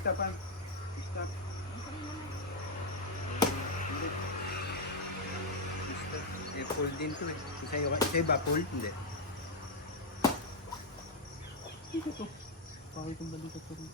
Stop ha. Stop. Stop. Eh, full din to eh. Sa'yo ba full? Hindi. Ito to. Bakit kong balikat ko rin?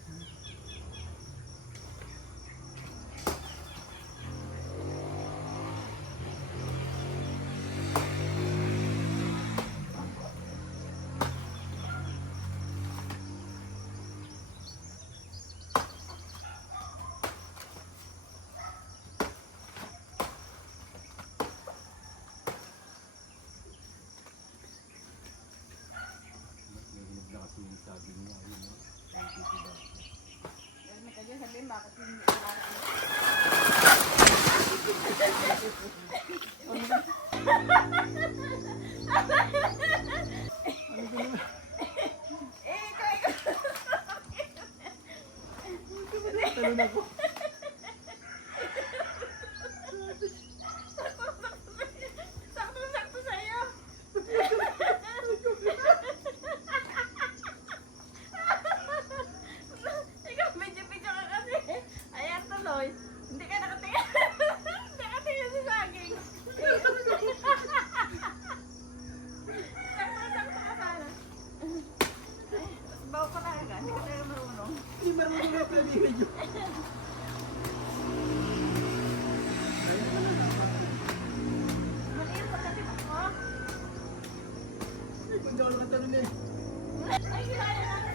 Sabihin bakit hindi Talon ako. sakto sa'yo. Ikaw medyo ka kasi. Ayan tuloy. Hindi ka nakatingin. Nakatingin sa saging. Sakto ka sana. Bawa ka talaga. Hindi ka talaga marunong. Hindi marunong na pala ni medyo. Maliit pa kasi ako. Hindi ako nakatalon eh. Ay, kilala natin.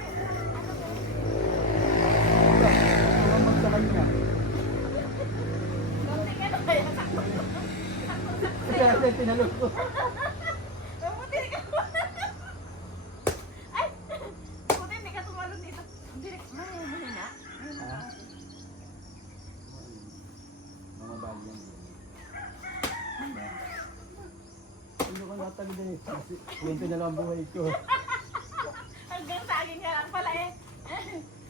Mamag sa kanya. Konti ka na kaya. Sakto. Kaya tinalon ko. Mabuti ka. Ay! Buti hindi ka tumalon dito. Direk, mahina. Ha? Mga bagyan. Hindi ko natagod din eh. Kasi kwento na lang ang buhay ko. Hanggang saging ka lang pala eh.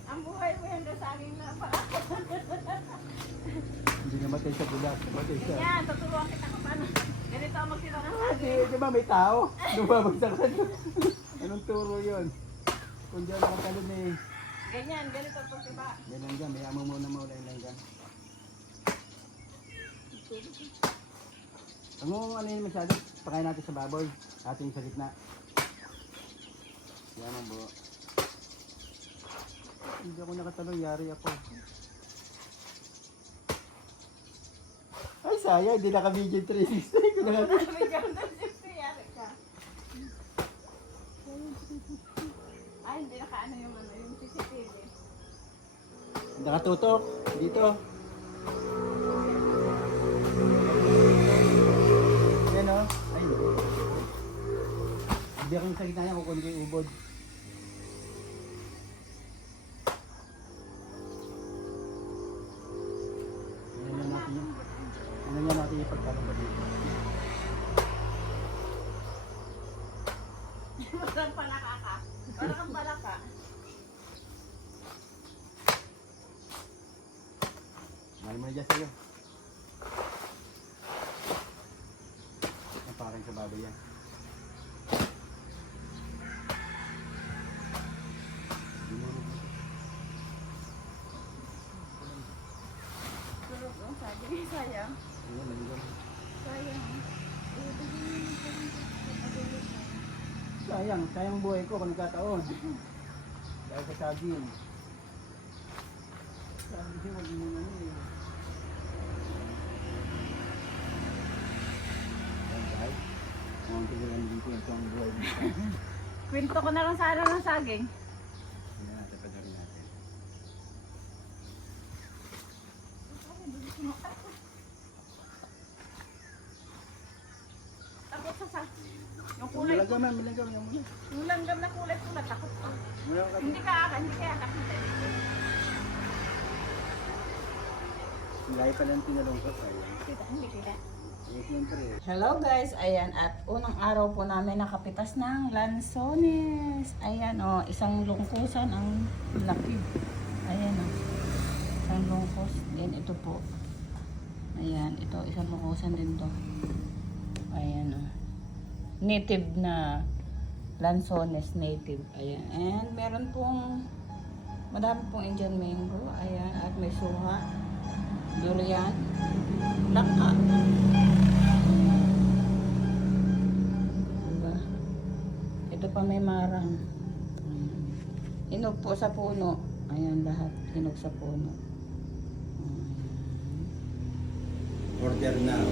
Ang buhay mo hanggang saging lang pala. Hindi namatay sa bulat. Namatay sa... Yan, tuturuan kita kung paano. Ganito ang magtira ng Di, saging. di ba may tao? Lumabagsak ka. Anong turo yun? Kung di ako nakatalon eh. Ganyan, ganito po diba? May langgam. May amo muna maula yung langgam. Ang ano yun masyado? Pakain natin sa baboy. Ating sa gitna. Yan ang buo. Hindi ako nakatalon. Yari ako. Ay sayang. Hindi naka-video 360. Kung naka- Bigyan na yari ka. Ay, hindi nakaano yung ano, yung CCTV. Nakatutok. Dito. Yan o. Ay. Hindi ako sa gitna niya. Kukunin ko yung ubod. Yan natin yun. Ano nga natin yung pagtalong ba dito? Parang palaka ka. Parang kang palaka. Mahal mo na dyan sa'yo. Ang parang sa baboy yan. Pero kung saging, sayang. Ayun, langgam. Sayang. Sayang, sayang ang buhay ko kung nagkataon. Dahil sa saging. Sabi siya, wag mo na eh. Ayan guys, ang tingnan dito yung ang buhay mo. Kwento ko na lang sana ng saging. Tingnan natin, padarin natin. Takot sa saging. Yung kulay ko. Malagam yan muna. Yung langgam na kulay ko na takot ko. Muna ka. Hindi kaya kakita dito. Lahi pa lang tinalong ko sa'yo. Hindi kita. Eh, siyempre. Hello guys, ayan at unang araw po namin nakapitas ng lansones. Ayan o, isang lungkusan ang laki. Ayan o, isang lungkos. Then ito po. Ayan, ito isang lungkusan din to. Ayan o. Native na lansones, native. Ayan. And meron pong Madami pong Indian mango. Ayan. At may suha. Durian. Langka. Diba? Ito pa may marang. Hinog po sa puno. Ayan lahat. Hinog sa puno. Order now.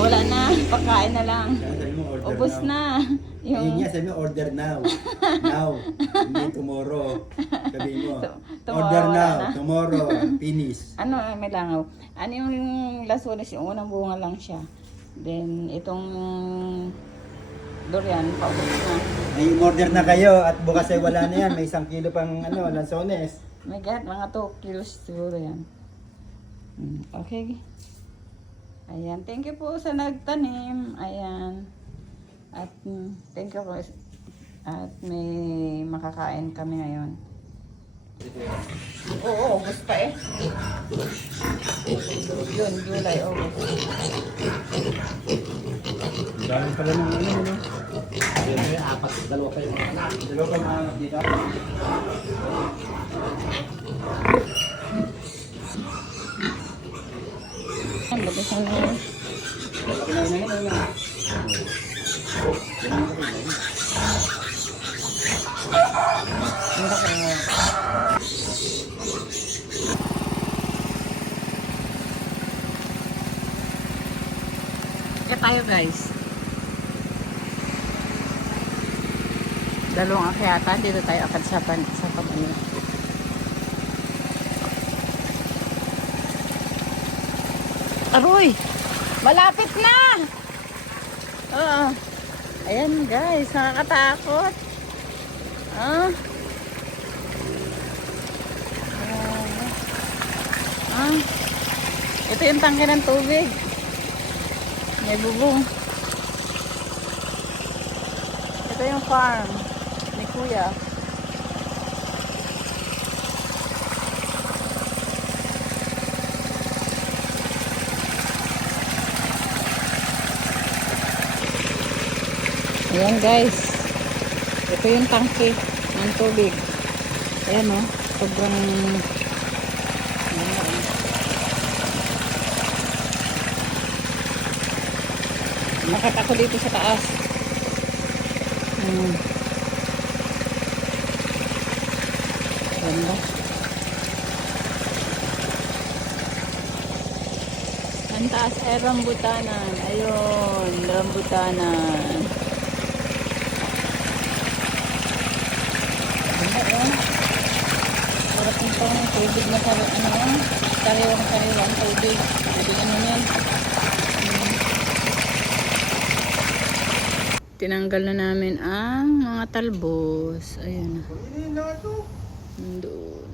Wala na. Pagkain na lang. Kaya sabi mo order Ubus now. na. Ayun nga, sabi mo order now. Now. Hindi tomorrow. Sabi mo. Tomorrow Order wala now. na. Tomorrow. Finish. Ano, may langaw. Ano yung lasunis, yung unang bunga lang siya. Then, itong durian, paubos na. Ay, order na kayo at bukas ay wala na yan. May 1 kilo pang lansones. May God, mga 2 kilos siguro yan. Okay. Ayan, thank you po sa nagtanim. Ayan. At thank you po. At may makakain kami ngayon. Oo, August pa eh. Yun, July, August. Dami pala ng ano. Apat, dalawa pa yung anak. Dalawa pa yung anak dito. Ang labas na yun. Ang laki nga. Kaya tayo guys. Dalawang akyatan. Dito tayo akad sa pag ano. Aroy! Malapit na! Oo. Ayan guys, nakakatakot. Ah. Ah. Ito yung tangke ng tubig. May bubong. Ito yung farm ni Kuya. Ayan guys. Ito yung tangke ng tubig. Ayan o. Sobrang nakita ko dito sa taas. Ganda. Ang taas ay rambutanan. Ayun, rambutanan. Sarap yung pang tubig na sarap, sariwang tubig. Hindi ano yan. Tinanggal na namin ang mga talbos. Ayan. Doon.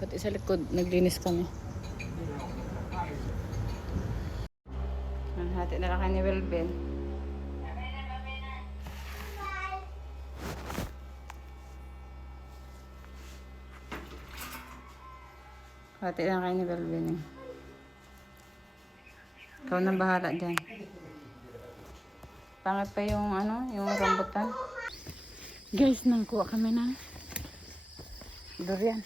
Pati sa likod, naglinis kami. Hati na lang kayo ni Welben. Hati na kayo ni Welben eh. Ikaw na bahala dyan. Pangat pa yung ano, yung rambutan. Guys, nangkuha kami ng durian.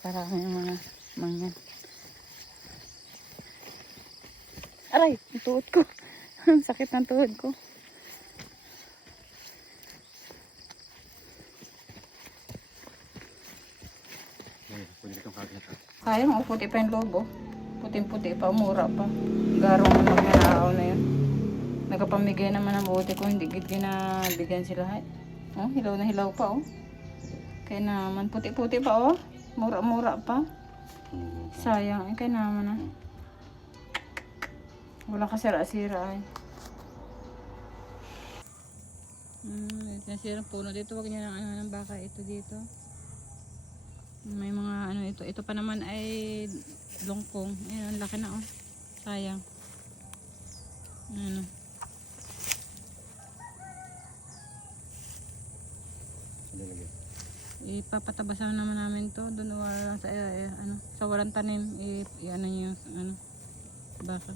Para kami yung mga mangyan. Aray, ang tuhod ko. Sakit ng tuhod ko. Sayang, puti pa yung lobo. Puting-puti pa, mura pa. Garong magnanakaw na yun. Nagpapamigay naman ang buti ko, hindi gid ginabigyan sila. Oh, hilaw na hilaw pa oh. Kaya naman, puti-puti pa oh. Mura-mura pa. Sayang, kaya naman ah. Wala kasira-sira ay. Nasirang puno dito, wag niyo ng ano ng baka ito dito. May mga ano ito pa naman ay longkong. Ayun, ang laki na oh. Sayang. Ano. Ipapatabasan naman namin to doon sa ano sa walang tanim ano yung ano baka.